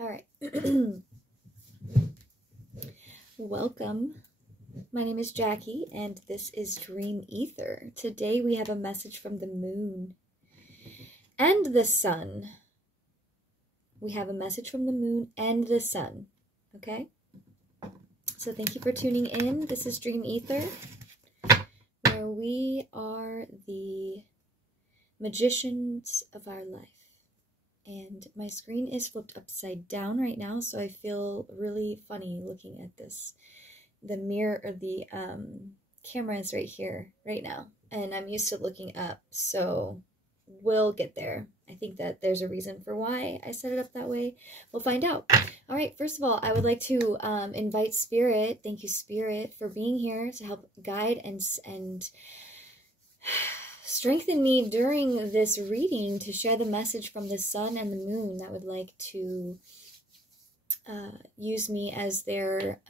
All right. Welcome. My name is Jackie, and this is Dream Ether. Today we have a message from the moon and the sun. We have a message from the moon and the sun. Okay? So thank you for tuning in. This is Dream Ether, where we are the magicians of our life. And my screen is flipped upside down right now, so I feel really funny looking at this. The mirror, or the camera is right here, right now. And I'm used to looking up, so we'll get there. I think that there's a reason for why I set it up that way. We'll find out. All right, first of all, I would like to invite Spirit. Thank you, Spirit, for being here to help guide and strengthen me during this reading to share the message from the sun and the moon that would like to use me as their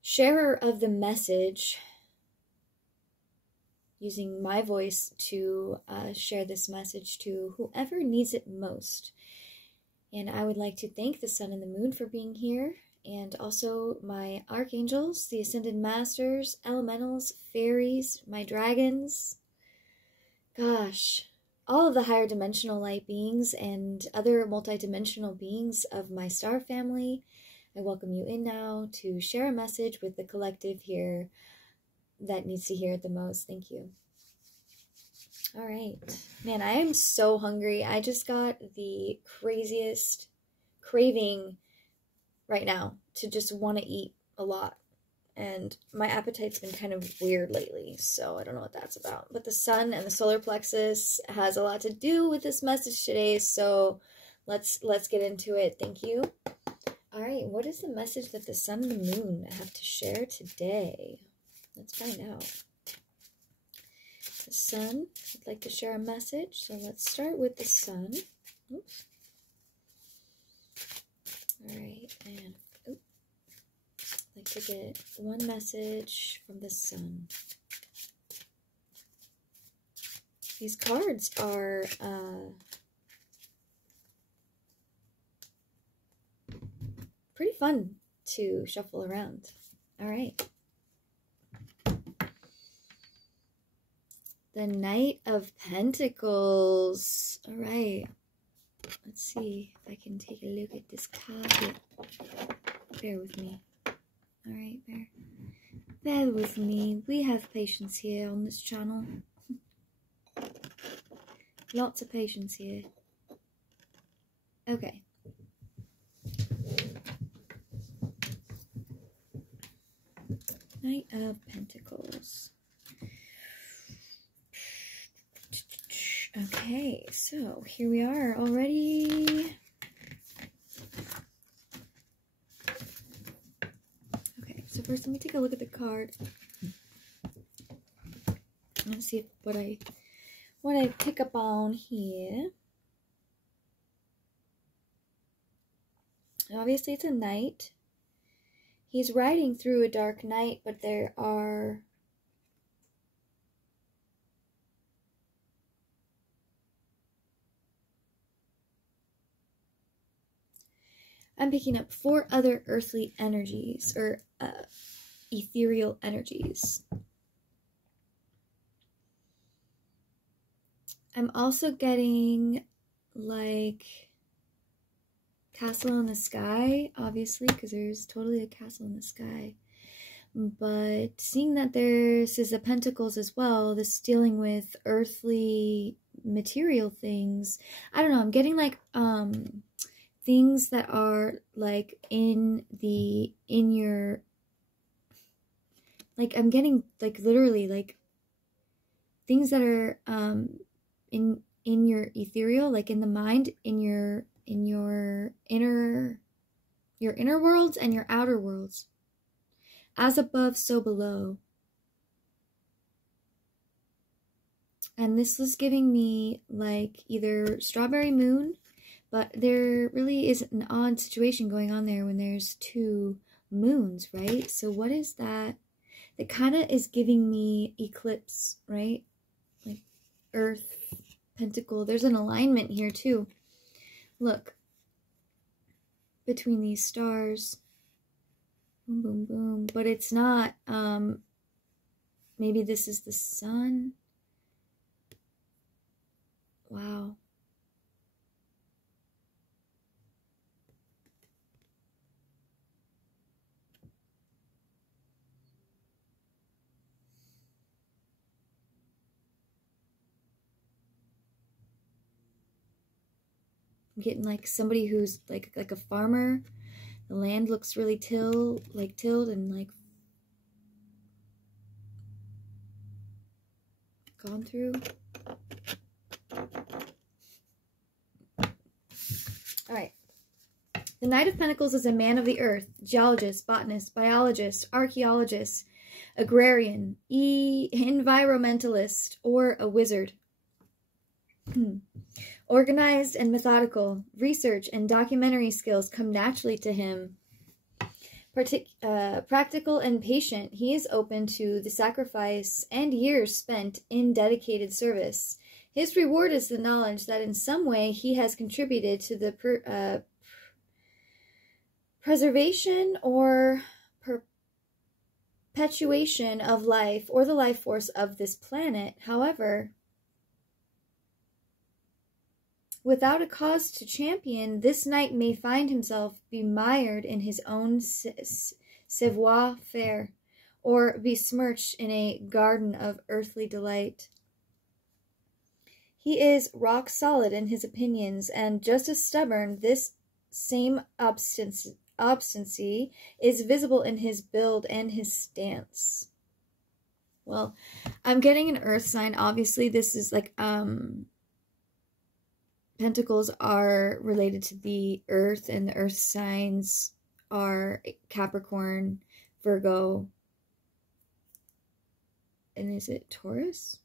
sharer of the message, using my voice to share this message to whoever needs it most. And I would like to thank the sun and the moon for being here, and also my archangels, the ascended masters, elementals, fairies, my dragons, gosh, all of the higher dimensional light beings and other multidimensional beings of my star family. I welcome you in now to share a message with the collective here that needs to hear it the most. Thank you. All right. Man, I am so hungry. I just got the craziest craving right now to just want to eat a lot. And my appetite's been kind of weird lately, so I don't know what that's about. But the sun and the solar plexus has a lot to do with this message today, so let's get into it. Thank you. All right, what is the message that the sun and the moon have to share today? Let's find out. The sun would like to share a message, so let's start with the sun. Oops. All right, and I'd like to get one message from the sun. These cards are pretty fun to shuffle around. All right. The Knight of Pentacles. All right. Let's see if I can take a look at this card here. Bear with me. All right, bear with me. We have patience here on this channel. Lots of patience here. Okay. Knight of Pentacles. Okay, so here we are already. Okay, so first let me take a look at the card. Let's see what I pick up on here. Obviously it's a knight. He's riding through a dark night, but there are I'm picking up 4 other earthly energies, or ethereal energies. I'm also getting, like, castle in the sky, obviously, because there's totally a castle in the sky. But seeing that this is the pentacles as well, this dealing with earthly material things, I don't know, I'm getting, like, things that are like in your, like, I'm getting like literally like things that are in your ethereal, like in the mind, in your inner worlds and your outer worlds, as above so below. And this was giving me like either strawberry moon, but there really is an odd situation going on there when there's 2 moons, right? So what is that? That kind of is giving me eclipse, right? Like Earth pentacle. There's an alignment here too. Look. Between these stars. Boom, boom, boom. But it's not, maybe this is the sun. Wow. I'm getting like somebody who's like a farmer. The land looks really tilled and like gone through. All right. The Knight of Pentacles is a man of the earth, geologist, botanist, biologist, archaeologist, agrarian, environmentalist, or a wizard. Organized and methodical, research and documentary skills come naturally to him. Practical and patient, he is open to the sacrifice and years spent in dedicated service. His reward is the knowledge that in some way he has contributed to the preservation or perpetuation of life or the life force of this planet. However, without a cause to champion, this knight may find himself bemired in his own savoir-faire, or besmirched in a garden of earthly delight. He is rock solid in his opinions, and just as stubborn, this same obstinacy is visible in his build and his stance. Well, I'm getting an earth sign. Obviously, this is like, Pentacles are related to the earth, and the earth signs are Capricorn, Virgo, and is it Taurus?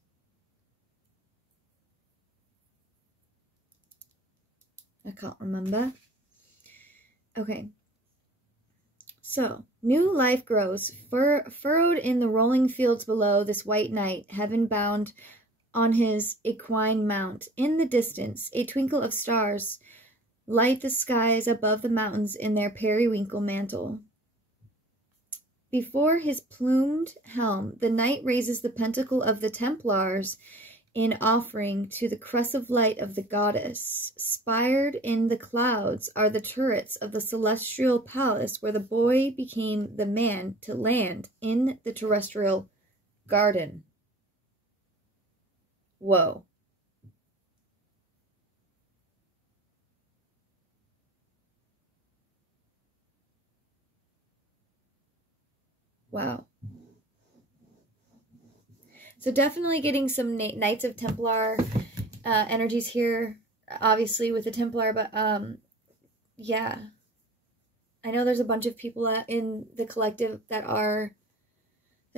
I can't remember. Okay. So, new life grows, furrowed in the rolling fields below this white knight, heaven-bound on his equine mount. In the distance, a twinkle of stars light the skies above the mountains in their periwinkle mantle. Before his plumed helm, the knight raises the pentacle of the Templars in offering to the crest of light of the goddess. Spired in the clouds are the turrets of the celestial palace where the boy became the man to land in the terrestrial garden. Whoa. Wow. So definitely getting some Knights of Templar energies here, obviously with the Templar, but yeah. I know there's a bunch of people in the collective that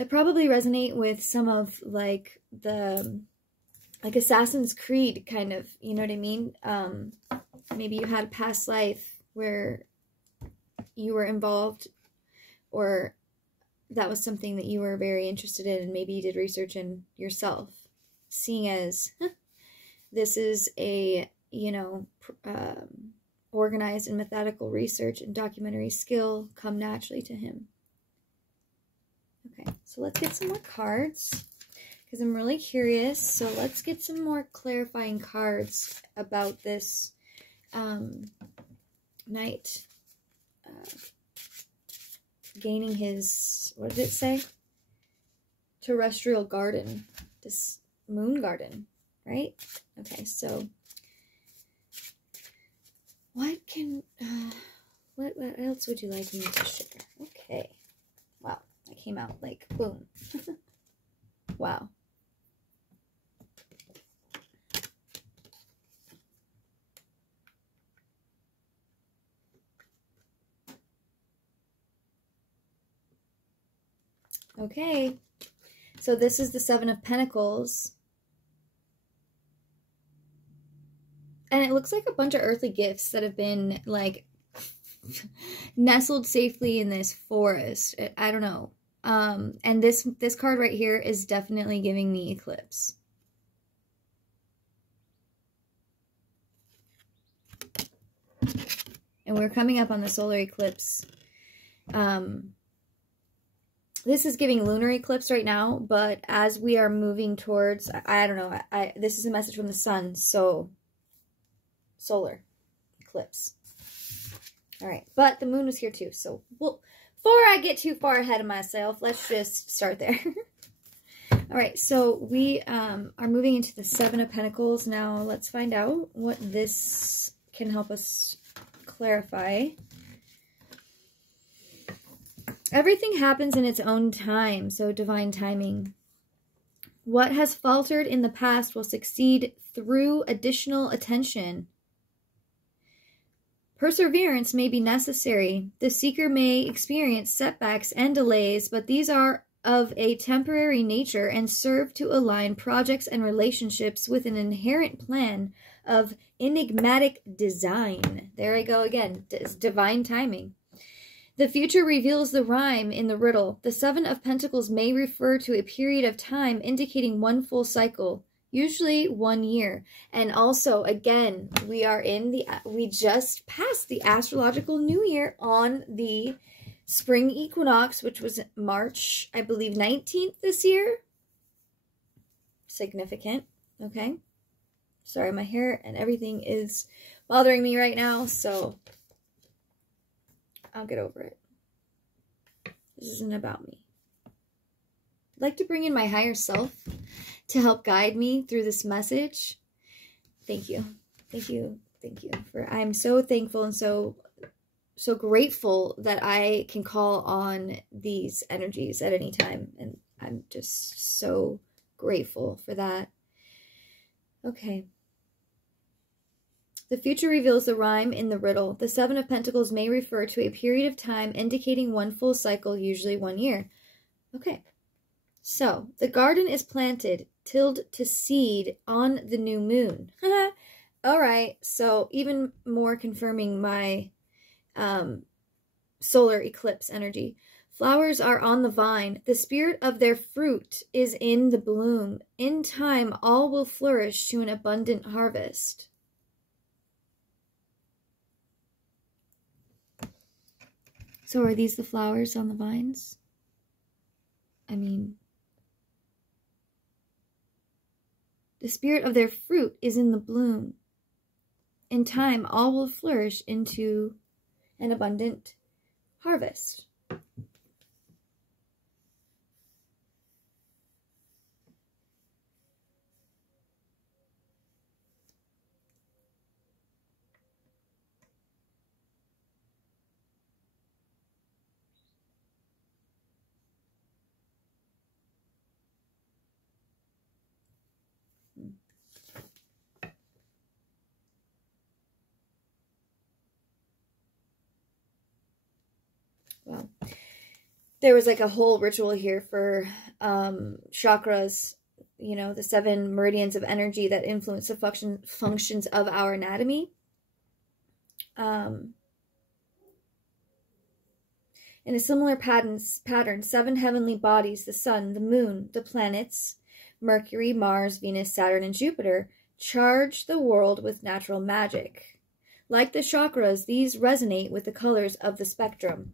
probably resonate with some of like the Assassin's Creed kind of, you know what I mean? Maybe you had a past life where you were involved, or that was something that you were very interested in, and maybe you did research in yourself, seeing as this is a, you know, organized and methodical research and documentary skill come naturally to him. Okay, so let's get some more cards, because I'm really curious. So let's get some more clarifying cards about this knight gaining his, what did it say? Terrestrial garden. This moon garden, right? Okay, so what can, what else would you like me to share? Okay. Wow, that came out like, boom. Wow. Okay, so this is the Seven of Pentacles. And it looks like a bunch of earthly gifts that have been, like, nestled safely in this forest. I don't know. And this card right here is definitely giving me eclipse. And we're coming up on the solar eclipse. This is giving lunar eclipse right now, but as we are moving towards, I don't know, this is a message from the sun, so solar eclipse. All right, but the moon was here too, so before I get too far ahead of myself, let's just start there. All right, so we are moving into the Seven of Pentacles. Now let's find out what this can help us clarify. Everything happens in its own time, so divine timing. What has faltered in the past will succeed through additional attention. Perseverance may be necessary. The seeker may experience setbacks and delays, but these are of a temporary nature and serve to align projects and relationships with an inherent plan of enigmatic design. There I go again. Divine timing. The future reveals the rhyme in the riddle. The Seven of Pentacles may refer to a period of time indicating one full cycle, usually 1 year. And also, again, we just passed the astrological new year on the spring equinox, which was March, I believe, 19th this year. Significant, okay? Sorry, my hair and everything is bothering me right now, so I'll get over it. This isn't about me. I'd like to bring in my higher self to help guide me through this message. Thank you. Thank you. Thank you. I'm so thankful and so grateful that I can call on these energies at any time. And I'm just so grateful for that. Okay. The future reveals the rhyme in the riddle. The Seven of Pentacles may refer to a period of time indicating one full cycle, usually 1 year. Okay. So, the garden is planted, tilled to seed on the new moon. All right. So, even more confirming my solar eclipse energy. Flowers are on the vine. The spirit of their fruit is in the bloom. In time, all will flourish to an abundant harvest. So are these the flowers on the vines? I mean, the spirit of their fruit is in the bloom. In time, all will flourish into an abundant harvest. Well, there was like a whole ritual here for chakras, you know, the 7 meridians of energy that influence the functions of our anatomy. In a similar pattern, 7 heavenly bodies, the sun, the moon, the planets, Mercury, Mars, Venus, Saturn, and Jupiter, charge the world with natural magic. Like the chakras, these resonate with the colors of the spectrum.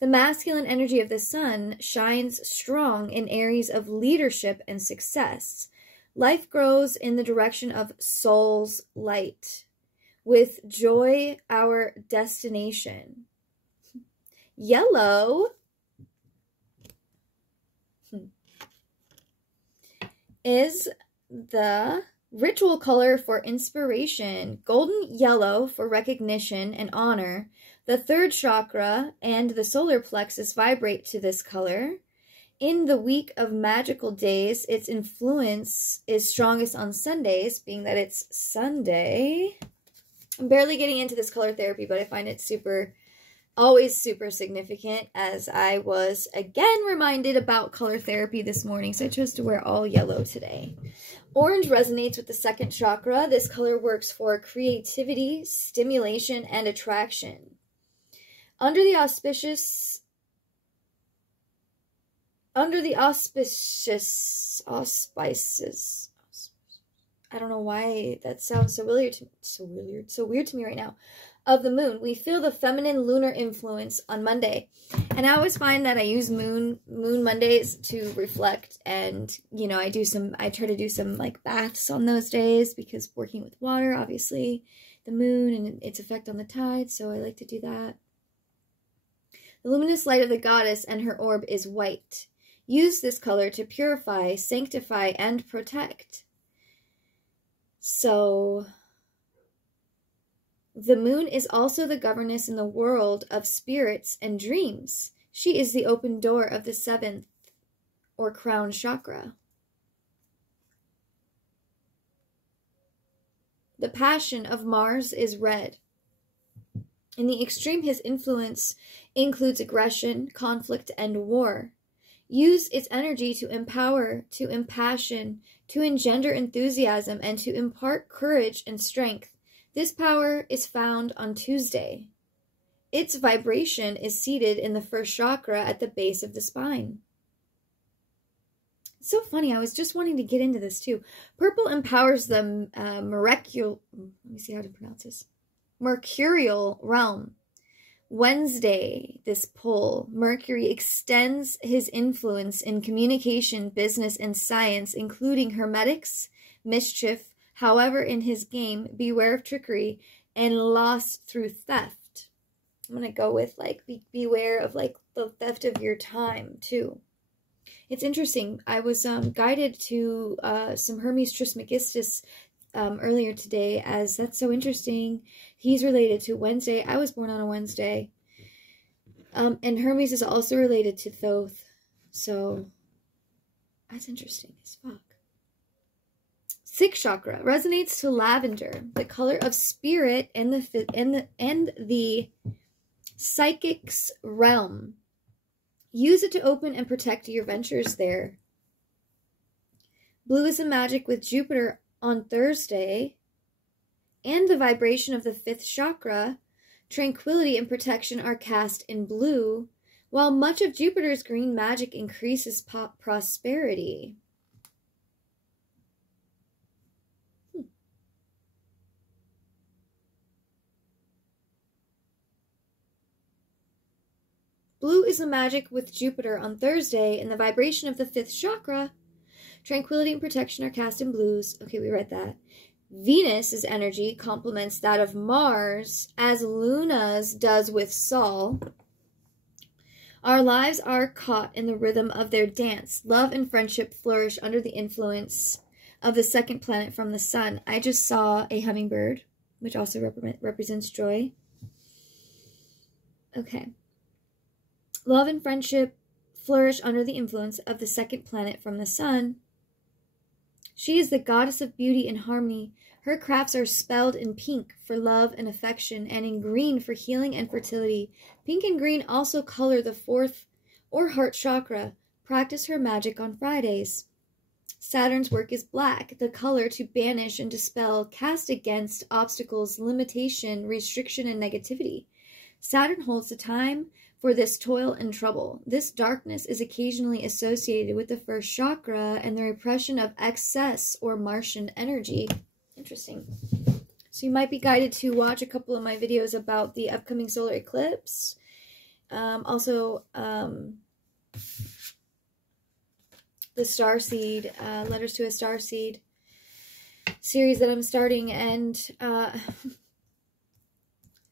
The masculine energy of the sun shines strong in areas of leadership and success. Life grows in the direction of soul's light. With joy, our destination. Yellow is the ritual color for inspiration. Golden yellow for recognition and honor. The 3rd chakra and the solar plexus vibrate to this color. In the week of magical days, its influence is strongest on Sundays, being that it's Sunday. I'm barely getting into this color therapy, but I find it always super significant, as I was again reminded about color therapy this morning, so I chose to wear all yellow today. Orange resonates with the 2nd chakra. This color works for creativity, stimulation, and attraction. Under the auspicious I don't know why that sounds so weird to me right now. Of the moon, we feel the feminine lunar influence on Monday, and I always find that I use moon Mondays to reflect, and you know, I try to do some like baths on those days, because working with water, obviously the moon and its effect on the tide, so I like to do that. The luminous light of the goddess and her orb is white. Use this color to purify, sanctify, and protect. So the moon is also the governess in the world of spirits and dreams. She is the open door of the 7th or crown chakra. The passion of Mars is red. In the extreme, his influence includes aggression, conflict, and war. Use its energy to empower, to impassion, to engender enthusiasm, and to impart courage and strength. This power is found on Tuesday. Its vibration is seated in the 1st chakra at the base of the spine. It's so funny. I was just wanting to get into this too. Purple empowers the mercurial realm. Wednesday, this pole, Mercury extends his influence in communication, business, and science, including hermetics, mischief. However, in his game, beware of trickery and loss through theft. I'm going to go with, like, beware of, like, the theft of your time, too. It's interesting. I was guided to some Hermes Trismegistus earlier today, as that's so interesting. He's related to Wednesday. I was born on a Wednesday. And Hermes is also related to Thoth. So, that's interesting as fuck. 6th chakra resonates to lavender, the color of spirit and the psychic's realm. Use it to open and protect your ventures there. Blue is a magic with Jupiter on Thursday, and the vibration of the 5th chakra. Tranquility and protection are cast in blue, while much of Jupiter's green magic increases prosperity. Blue is the magic with Jupiter on Thursday, and the vibration of the 5th chakra. Tranquility and protection are cast in blues. Okay, we read that. Venus's energy complements that of Mars, as Luna's does with Sol. Our lives are caught in the rhythm of their dance. Love and friendship flourish under the influence of the 2nd planet from the sun. I just saw a hummingbird, which also represents joy. Okay. Love and friendship flourish under the influence of the 2nd planet from the sun. She is the goddess of beauty and harmony. Her crafts are spelled in pink for love and affection, and in green for healing and fertility. Pink and green also color the 4th or heart chakra. Practice her magic on Fridays. Saturn's work is black, the color to banish and dispel, cast against obstacles, limitation, restriction, and negativity. Saturn holds the time for this toil and trouble. This darkness is occasionally associated with the 1st chakra and the repression of excess or Martian energy. Interesting. So you might be guided to watch a couple of my videos about the upcoming solar eclipse. Also, the Starseed, Letters to a Starseed series that I'm starting, and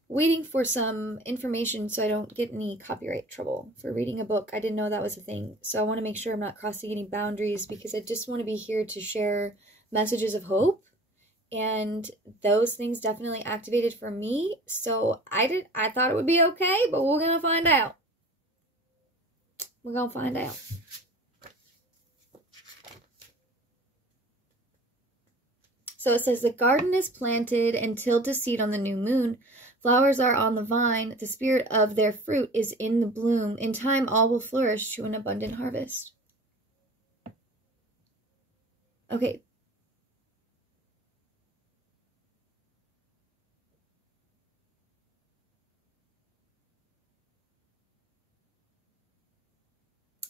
waiting for some information so I don't get any copyright trouble for reading a book. I didn't know that was a thing. So I want to make sure I'm not crossing any boundaries, because I just want to be here to share messages of hope. And those things definitely activated for me. So I thought it would be okay, but we're going to find out. We're going to find out. So it says, the garden is planted and tilled to seed on the new moon. Flowers are on the vine. The spirit of their fruit is in the bloom. In time, all will flourish to an abundant harvest. Okay.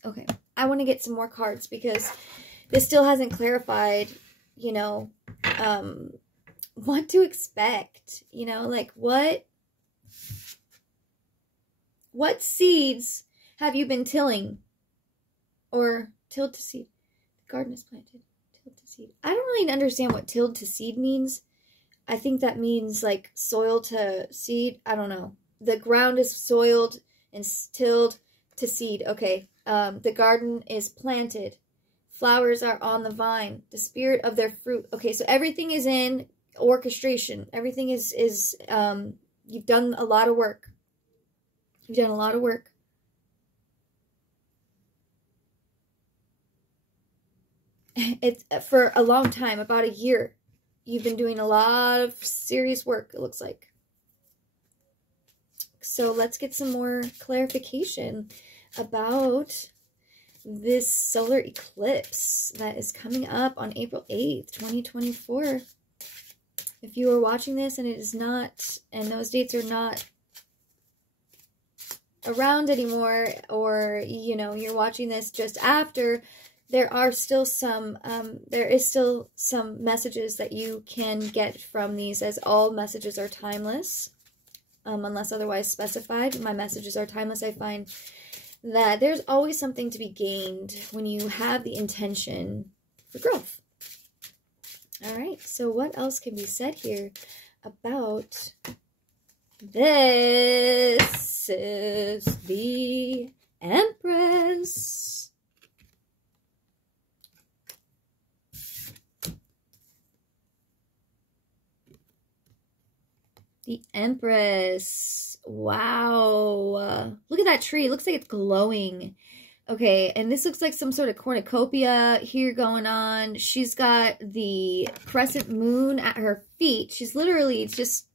Okay. I want to get some more cards, because this still hasn't clarified, you know, what to expect, you know, like what seeds have you been tilling, or tilled to seed? The garden is planted, tilled to seed. I don't really understand what tilled to seed means. I think that means like soil to seed. I don't know. The ground is soiled and tilled to seed. Okay. The garden is planted. Flowers are on the vine. The spirit of their fruit. Okay, so everything is in orchestration. Everything is you've done a lot of work. You've done a lot of work. It's for a long time, about a year. You've been doing a lot of serious work, it looks like. So let's get some more clarification about this solar eclipse that is coming up on April 8th, 2024. If you are watching this and it is not, and those dates are not around anymore, or, you know, you're watching this just after, there is still some messages that you can get from these, as all messages are timeless, unless otherwise specified. My messages are timeless. I find that there's always something to be gained when you have the intention for growth. All right, so what else can be said here about this? Is the Empress. The Empress. Wow. Look at that tree. It looks like it's glowing. Okay, and this looks like some sort of cornucopia here going on. She's got the crescent moon at her feet. She's literally just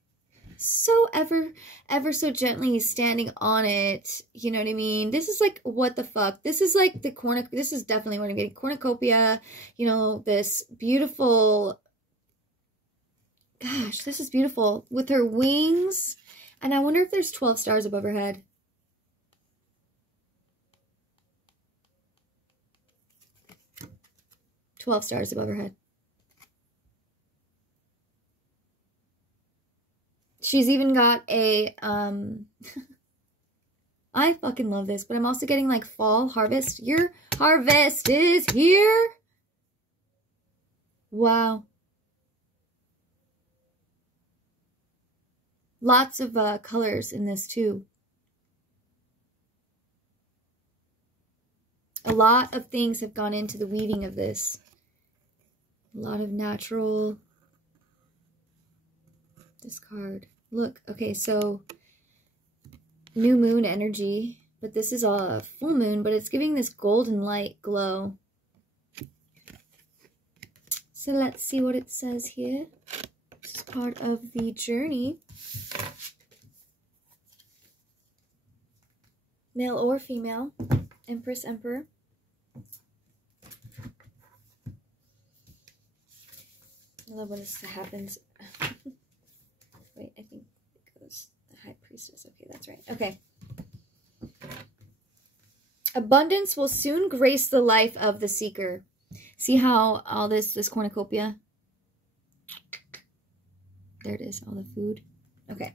so ever so gently standing on it. You know what I mean? This is like, what the fuck? This is like the this is definitely what I'm getting. Cornucopia, you know, this beautiful, gosh, this is beautiful with her wings. And I wonder if there's 12 stars above her head. $12 above her head. She's even got a, I fucking love this, but I'm also getting like fall harvest. Your harvest is here. Wow. Lots of colors in this too. A lot of things have gone into the weaving of this. A lot of natural discard. Look, okay, so new moon energy, but this is a full moon, but it's giving this golden light glow. So let's see what it says here. This is part of the journey. Male or female, Empress, Emperor. I love when this happens. Wait, I think it goes the High Priestess. Okay, that's right. Okay. Abundance will soon grace the life of the seeker. See how all this cornucopia? There it is, all the food. Okay.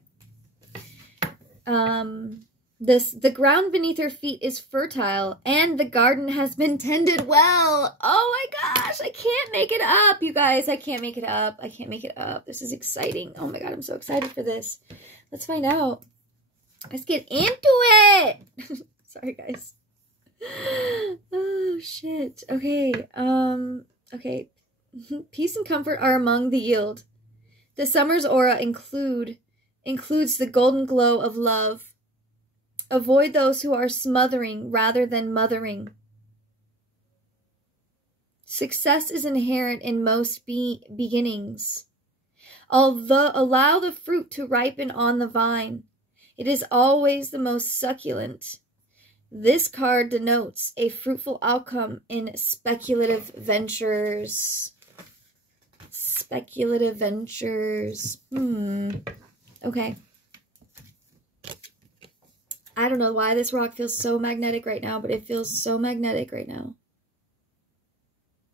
The ground beneath her feet is fertile, and the garden has been tended well. Oh my gosh, I can't make it up, you guys. I can't make it up. I can't make it up. This is exciting. Oh my god, I'm so excited for this. Let's find out. Let's get into it. Sorry, guys. Oh, shit. Okay, okay. Peace and comfort are among the yield. The summer's aura includes the golden glow of love. Avoid those who are smothering rather than mothering. Success is inherent in most beginnings. Although allow the fruit to ripen on the vine, it is always the most succulent. This card denotes a fruitful outcome in speculative ventures. Speculative ventures. Okay. I don't know why this rock feels so magnetic right now, but it feels so magnetic right now.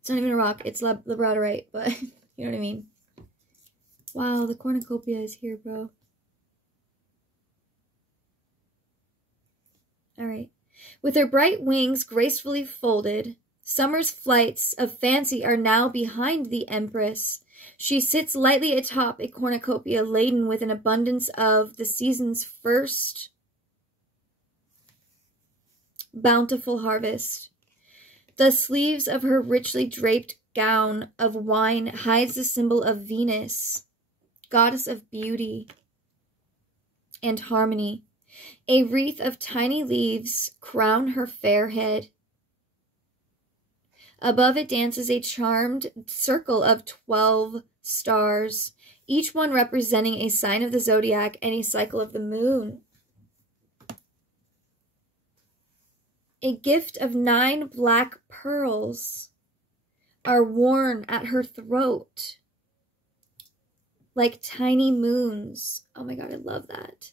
It's not even a rock, it's labradorite, but you know what I mean. Wow, the cornucopia is here, bro. All right. With her bright wings gracefully folded, summer's flights of fancy are now behind the Empress. She sits lightly atop a cornucopia laden with an abundance of the season's first bountiful harvest. The sleeves of her richly draped gown of wine hides the symbol of Venus, goddess of beauty and harmony. A wreath of tiny leaves crown her fair head. Above it dances a charmed circle of 12 stars, each one representing a sign of the zodiac and a cycle of the moon. A gift of 9 black pearls are worn at her throat like tiny moons. Oh my God, I love that.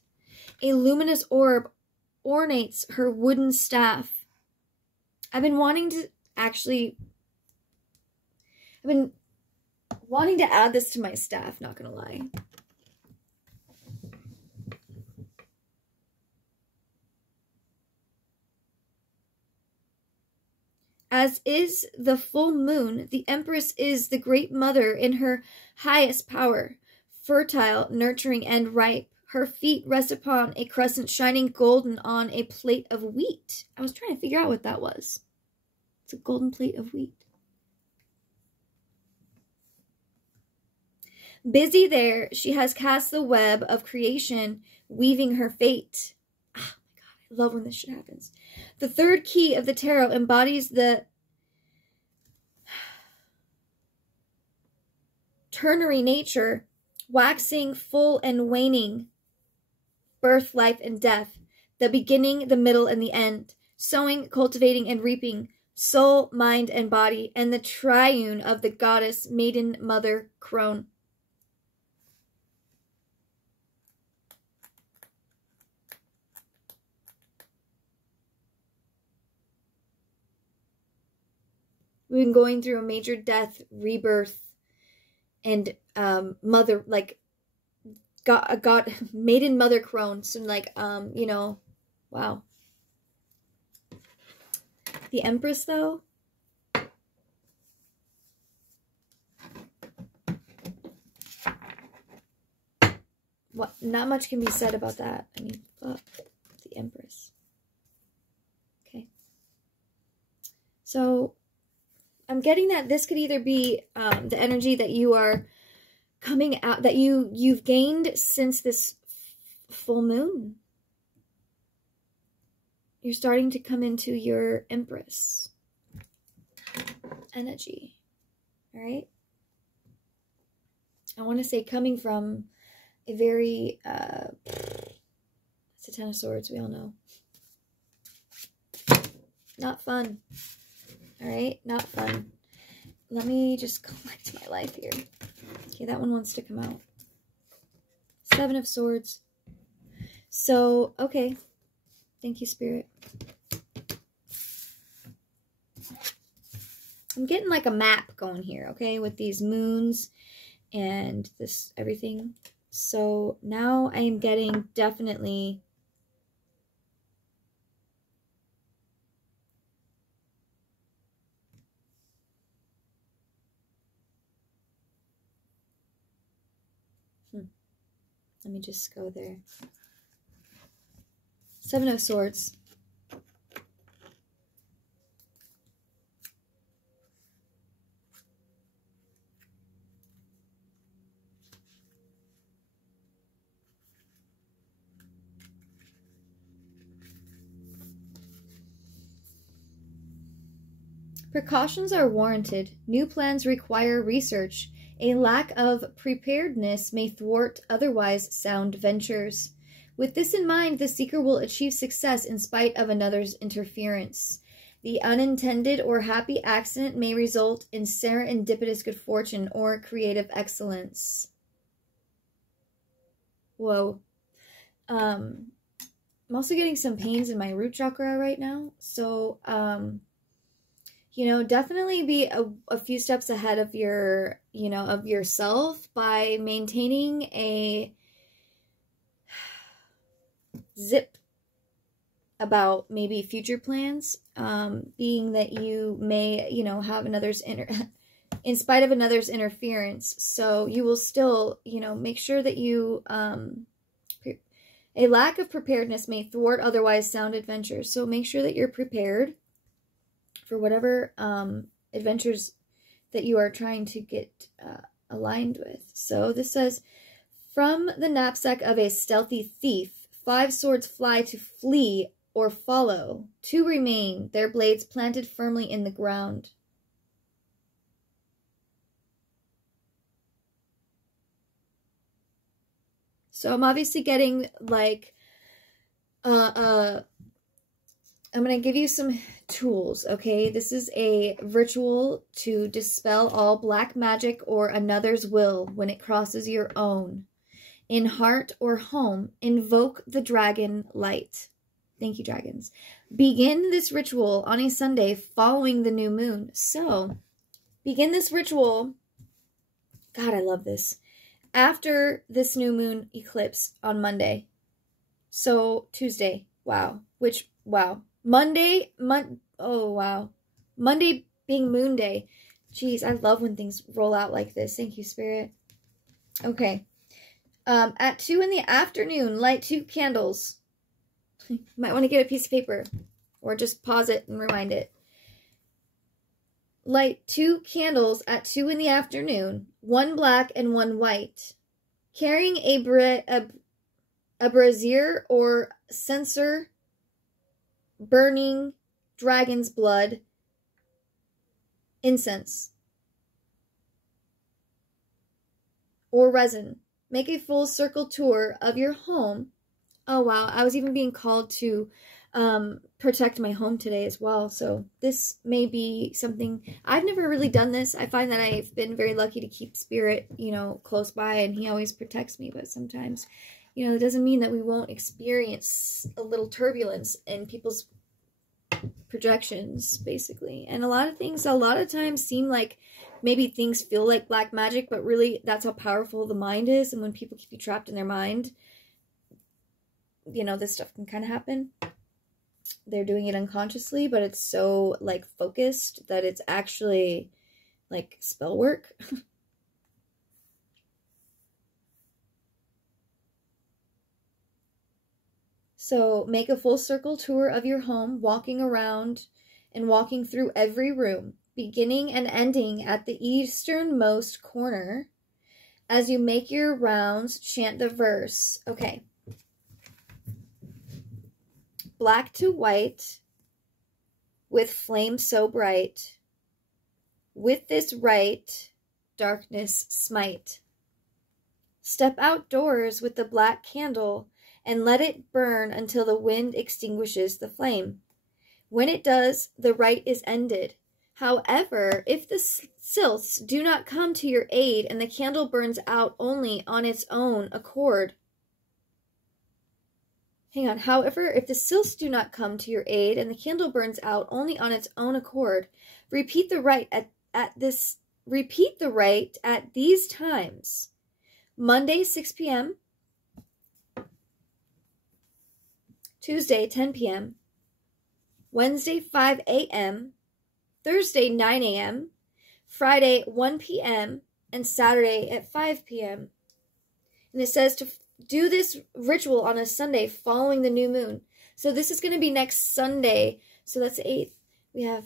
A luminous orb ornates her wooden staff. I've been wanting to add this to my staff, not gonna lie. As is the full moon, the Empress is the great mother in her highest power, fertile, nurturing, and ripe. Her feet rest upon a crescent shining golden on a plate of wheat. I was trying to figure out what that was. It's a golden plate of wheat. Busy there, she has cast the web of creation, weaving her fate. Oh my God, I love when this shit happens. The third key of the tarot embodies the ternary nature, waxing, full, and waning, birth, life, and death, the beginning, the middle, and the end, sowing, cultivating, and reaping, soul, mind, and body, and the triune of the goddess, maiden, mother, crone. We've been going through a major death, rebirth, and mother, like God, maiden, mother, crone. So like, you know, wow. The Empress, though. What? Not much can be said about that. I mean, fuck. The Empress. Okay. So, I'm getting that this could either be the energy that you are coming out, that you've gained since this full moon. You're starting to come into your Empress energy. All right? I want to say coming from a very, it's a 10 of Swords, we all know. Not fun. All right? Not fun. Let me just collect my life here. Okay, that one wants to come out. 7 of Swords. So, okay. Thank you, Spirit. I'm getting like a map going here, okay, with these moons and this everything. So now I am getting definitely let me just go there. 7 of Swords. Precautions are warranted. New plans require research. A lack of preparedness may thwart otherwise sound ventures. With this in mind, the seeker will achieve success in spite of another's interference. The unintended or happy accident may result in serendipitous good fortune or creative excellence. Whoa. I'm also getting some pains in my root chakra right now. So, you know, definitely be a few steps ahead of your, you know, of yourself by maintaining a zip about maybe future plans, being that you may, you know, have another's in spite of another's interference. So you will still, you know, make sure that you, a lack of preparedness may thwart otherwise sound adventures. So make sure that you're prepared for whatever adventures that you are trying to get aligned with. So this says, from the knapsack of a stealthy thief, 5 swords fly to flee or follow. 2 remain, their blades planted firmly in the ground. So I'm obviously getting like, I'm going to give you some tools, okay? This is a ritual to dispel all black magic or another's will when it crosses your own. In heart or home, invoke the dragon light. Thank you, dragons. Begin this ritual on a Sunday following the new moon. So, begin this ritual. God, I love this. After this new moon eclipse on Monday. So, Tuesday. Wow. Wow. Monday, oh, wow. Monday being moon day. Jeez, I love when things roll out like this. Thank you, Spirit. Okay. At 2 in the afternoon, light 2 candles. You might want to get a piece of paper or just pause it and rewind it. Light 2 candles at 2 in the afternoon, 1 black and 1 white. Carrying a brazier or censer, burning dragon's blood, incense, or resin. Make a full circle tour of your home. Oh, wow. I was even being called to protect my home today as well. So this may be something, I've never really done this. I find that I've been very lucky to keep Spirit, you know, close by, and he always protects me. But sometimes, you know, it doesn't mean that we won't experience a little turbulence in people's projections, basically. And a lot of times seem like maybe things feel like black magic, but really that's how powerful the mind is. And when people keep you trapped in their mind, you know, this stuff can kind of happen. They're doing it unconsciously, but it's so like focused that it's actually like spell work. So make a full circle tour of your home, walking around and walking through every room, beginning and ending at the easternmost corner. As you make your rounds, chant the verse. Okay. Black to white, with flame so bright, with this right, darkness smite. Step outdoors with the black candle, and let it burn until the wind extinguishes the flame. When it does, the rite is ended. However, if the sylphs do not come to your aid and the candle burns out only on its own accord, However, if the sylphs do not come to your aid and the candle burns out only on its own accord, repeat the rite at these times. Monday, 6 p.m. Tuesday, 10 p.m. Wednesday, 5 a.m. Thursday, 9 a.m. Friday, 1 p.m. and Saturday at 5 p.m. And it says to do this ritual on a Sunday following the new moon. So this is going to be next Sunday. So that's the 8th. We have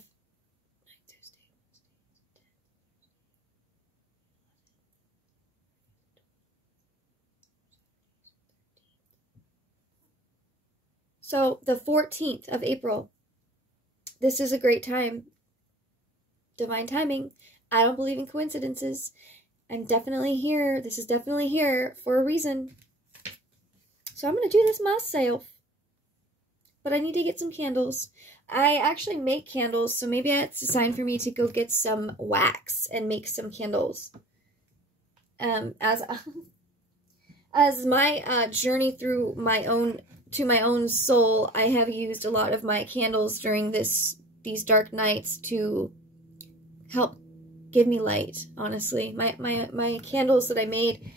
so the 14th of April. This is a great time. Divine timing. I don't believe in coincidences. I'm definitely here. This is definitely here for a reason. So I'm going to do this myself. But I need to get some candles. I actually make candles, so maybe it's a sign for me to go get some wax and make some candles. As my journey through my own soul, I have used a lot of my candles during these dark nights to help give me light, honestly. My candles that I made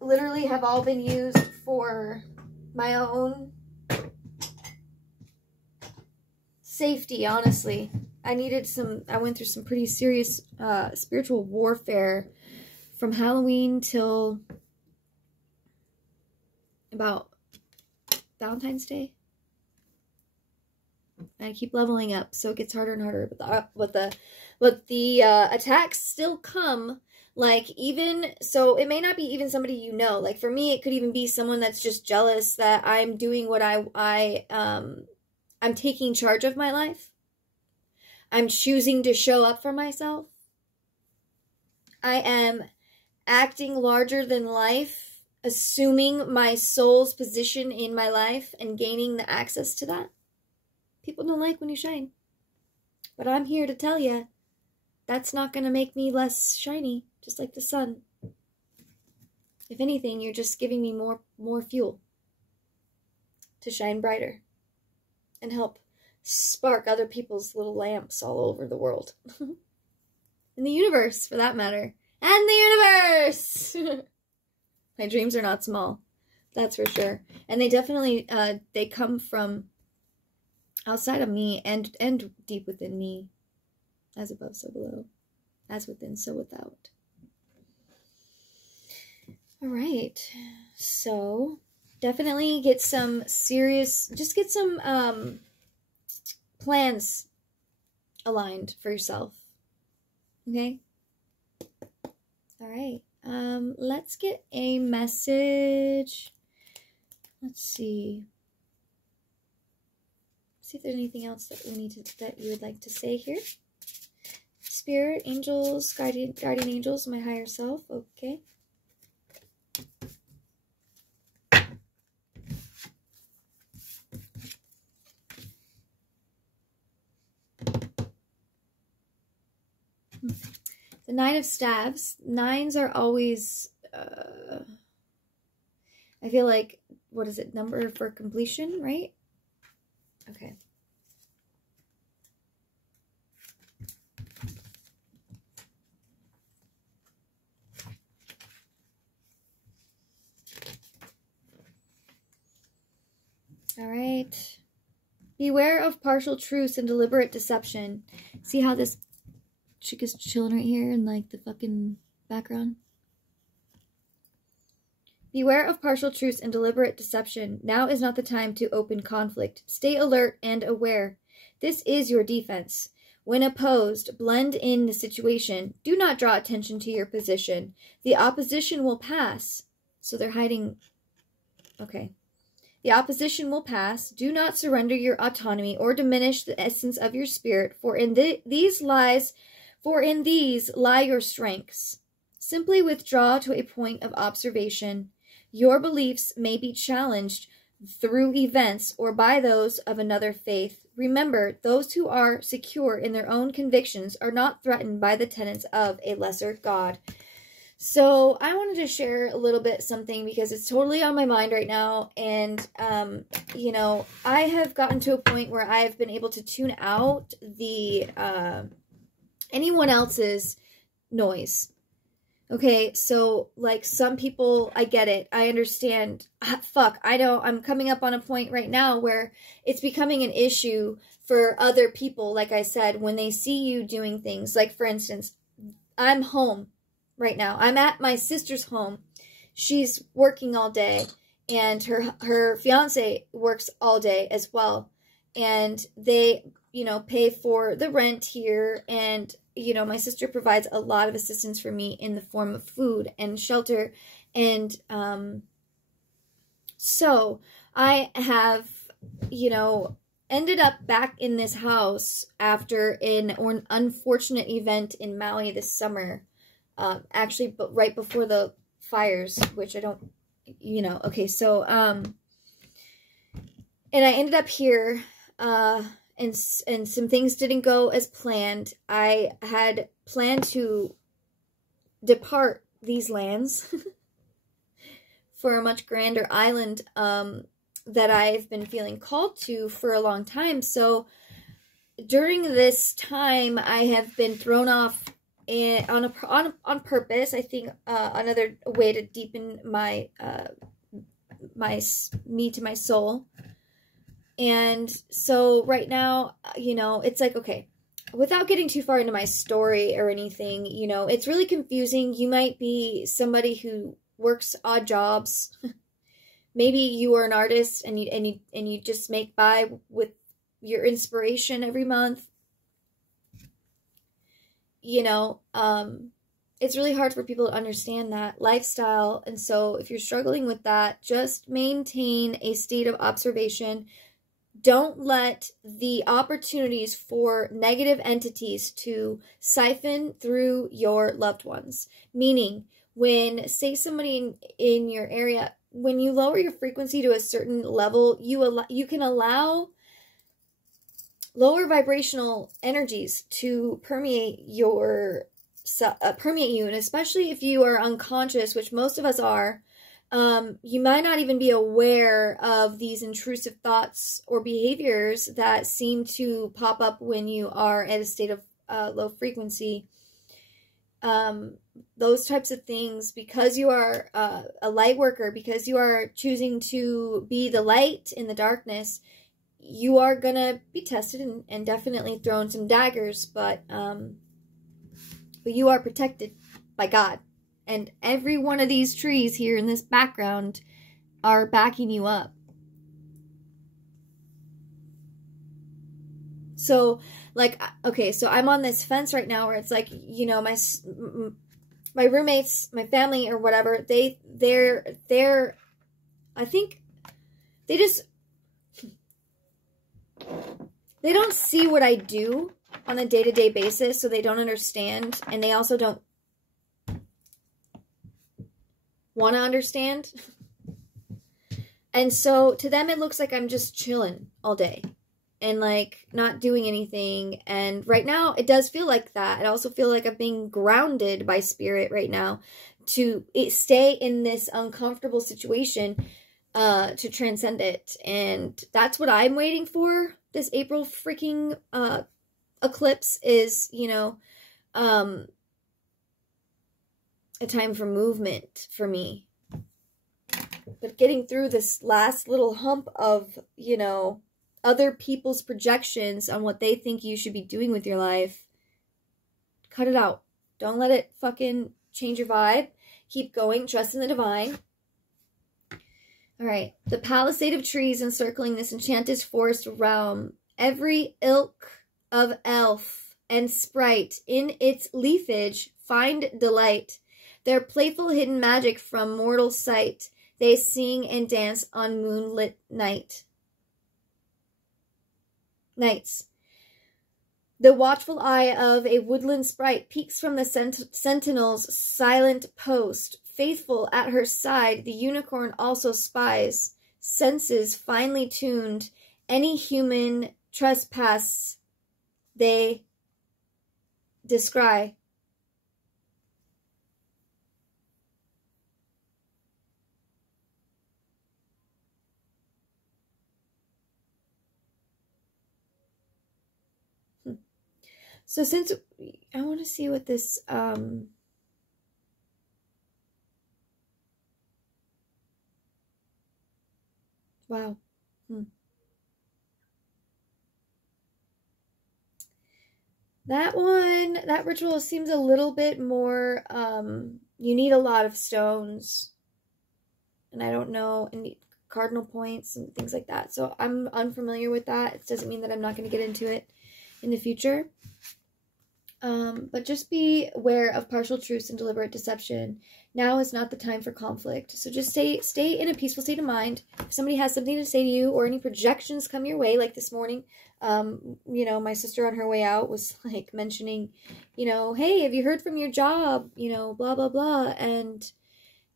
literally have all been used for my own safety, honestly. I went through some pretty serious spiritual warfare from Halloween till about Valentine's Day. And I keep leveling up, so it gets harder and harder. But the attacks still come. Like, even, so it may not be even somebody you know. Like, for me, it could even be someone that's just jealous that I'm doing what I'm taking charge of my life. I'm choosing to show up for myself. I am acting larger than life, assuming my soul's position in my life and gaining the access to that. People don't like when you shine. But I'm here to tell you, that's not going to make me less shiny, just like the sun. If anything, you're just giving me more fuel to shine brighter and help spark other people's little lamps all over the world. In the universe, for that matter. And the universe! My dreams are not small. That's for sure. And they definitely, they come from outside of me and deep within me. As above, so below. As within, so without. Alright. So, definitely get some serious, just get some plans aligned for yourself. Okay? Alright. Let's get a message. Let's see. See if there's anything else that that you would like to say here. Spirit, angels, guardian angels, my higher self. Okay. The Nine of Staves. Nines are always, I feel like, what is it? Number for completion, right? Okay. All right. Beware of partial truths and deliberate deception. See how this chick is chilling right here in like the fucking background? Beware of partial truths and deliberate deception. Now is not the time to open conflict. Stay alert and aware. This is your defense. When opposed, blend in the situation. Do not draw attention to your position. The opposition will pass. So they're hiding. Okay. The opposition will pass. Do not surrender your autonomy or diminish the essence of your spirit, for in these lie your strengths. Simply withdraw to a point of observation. Your beliefs may be challenged through events or by those of another faith. Remember, those who are secure in their own convictions are not threatened by the tenets of a lesser God. So I wanted to share a little bit something because it's totally on my mind right now. And, you know, I have gotten to a point where I have been able to tune out the, anyone else's noise. Okay, so, like, some people, I get it. I understand. Fuck, I know I'm coming up on a point right now where it's becoming an issue for other people, like I said, when they see you doing things. Like, for instance, I'm home right now. I'm at my sister's home. She's working all day, and her fiance works all day as well. And they, you know, pay for the rent here, and you know, my sister provides a lot of assistance for me in the form of food and shelter. And so I have, you know, ended up back in this house after an unfortunate event in Maui this summer. Actually, but right before the fires, which I don't, you know, okay, so, and I ended up here, and some things didn't go as planned. I had planned to depart these lands for a much grander island that I've been feeling called to for a long time. So during this time, I have been thrown off on purpose. I think another way to deepen my me to my soul. And so right now, you know, it's like, okay, without getting too far into my story or anything, you know, it's really confusing. You might be somebody who works odd jobs. Maybe you are an artist and you just make by with your inspiration every month. You know, it's really hard for people to understand that lifestyle. And so if you're struggling with that, just maintain a state of observation. Don't let the opportunities for negative entities to siphon through your loved ones. Meaning, when, say, somebody in your area, when you lower your frequency to a certain level, you can allow lower vibrational energies to permeate you, and especially if you are unconscious, which most of us are. You might not even be aware of these intrusive thoughts or behaviors that seem to pop up when you are at a state of low frequency. Those types of things, because you are a light worker, because you are choosing to be the light in the darkness, you are going to be tested and definitely thrown some daggers, but you are protected by God. And every one of these trees here in this background are backing you up. So, like, okay, so I'm on this fence right now where it's like, you know, my roommates, my family or whatever, they're, I think, they don't see what I do on a day-to-day basis, so they don't understand, and they also don't want to understand. And so to them it looks like I'm just chilling all day and like not doing anything. And right now it does feel like that. I also feel like I'm being grounded by spirit right now to stay in this uncomfortable situation, to transcend it. And that's what I'm waiting for. This April freaking eclipse is, you know, a time for movement for me. But getting through this last little hump of, you know, other people's projections on what they think you should be doing with your life, cut it out. Don't let it fucking change your vibe. Keep going. Trust in the divine. All right. The palisade of trees encircling this enchanted forest realm. Every ilk of elf and sprite in its leafage find delight. Their playful hidden magic from mortal sight. They sing and dance on moonlit nights. The watchful eye of a woodland sprite peeks from the sentinel's silent post. Faithful at her side, the unicorn also spies. Senses finely tuned, any human trespass they descry. So since I want to see what this wow. That ritual seems a little bit more you need a lot of stones. And I don't know, and cardinal points and things like that. So I'm unfamiliar with that. It doesn't mean that I'm not going to get into it in the future. But just be aware of partial truths and deliberate deception. Now is not the time for conflict. So just stay in a peaceful state of mind. If somebody has something to say to you or any projections come your way, like this morning, you know, my sister on her way out was like mentioning, you know, hey, have you heard from your job? You know, blah, blah, blah. And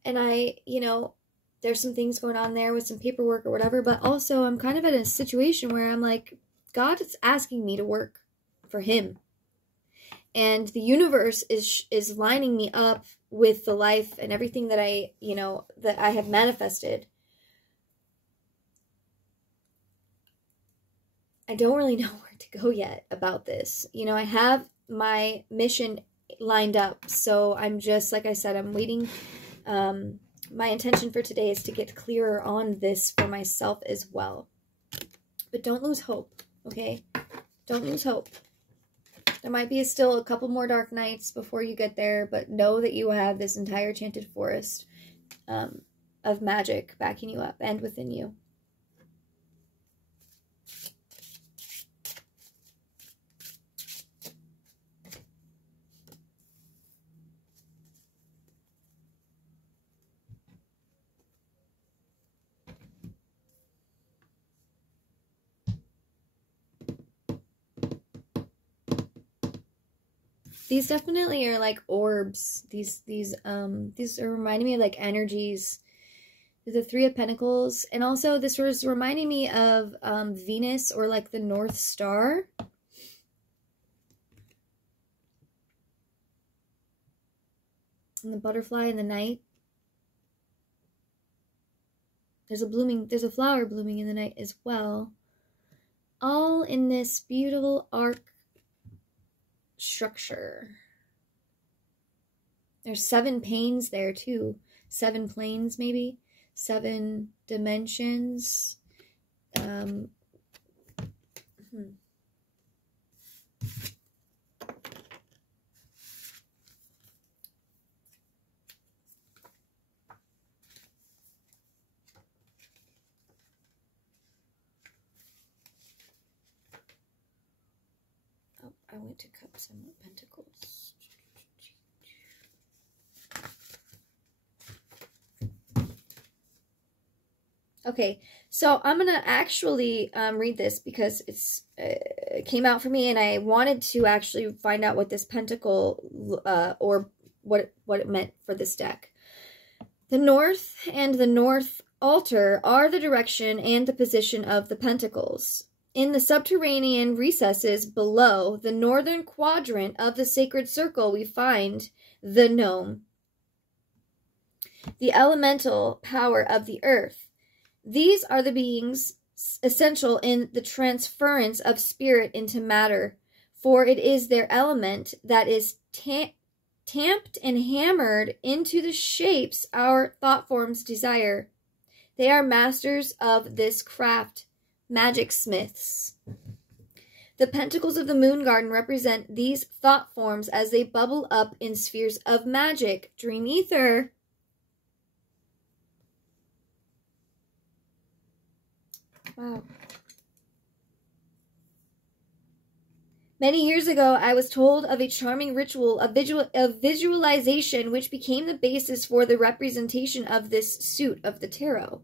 I, you know, there's some things going on there with some paperwork or whatever, but also I'm kind of in a situation where I'm like, God is asking me to work for him. And the universe is lining me up with the life and everything that I, you know, that I have manifested. I don't really know where to go yet about this. You know, I have my mission lined up, so I'm just, like I said, I'm waiting. My intention for today is to get clearer on this for myself as well. But don't lose hope, okay? Don't lose hope. There might be still a couple more dark nights before you get there, but know that you have this entire enchanted forest of magic backing you up and within you. These definitely are like orbs. These are reminding me of like energies. The Three of Pentacles. And also this was reminding me of Venus, or like the North Star. And the butterfly in the night. There's a flower blooming in the night as well. All in this beautiful arc structure. There's 7 panes there too. 7 planes maybe. 7 dimensions. Oh, I went to Cups and Pentacles. Okay, so I'm going to actually read this because it came out for me, and I wanted to actually find out what this pentacle, or what it meant for this deck. The North and the North altar are the direction and the position of the pentacles. In the subterranean recesses below the northern quadrant of the sacred circle, we find the gnome, the elemental power of the earth. These are the beings essential in the transference of spirit into matter, for it is their element that is tamped and hammered into the shapes our thought forms desire. They are masters of this craft, magic smiths. The pentacles of the moon garden represent these thought forms as they bubble up in spheres of magic, dream ether. Wow. Many years ago, I was told of a charming ritual of visualization which became the basis for the representation of this suit of the tarot.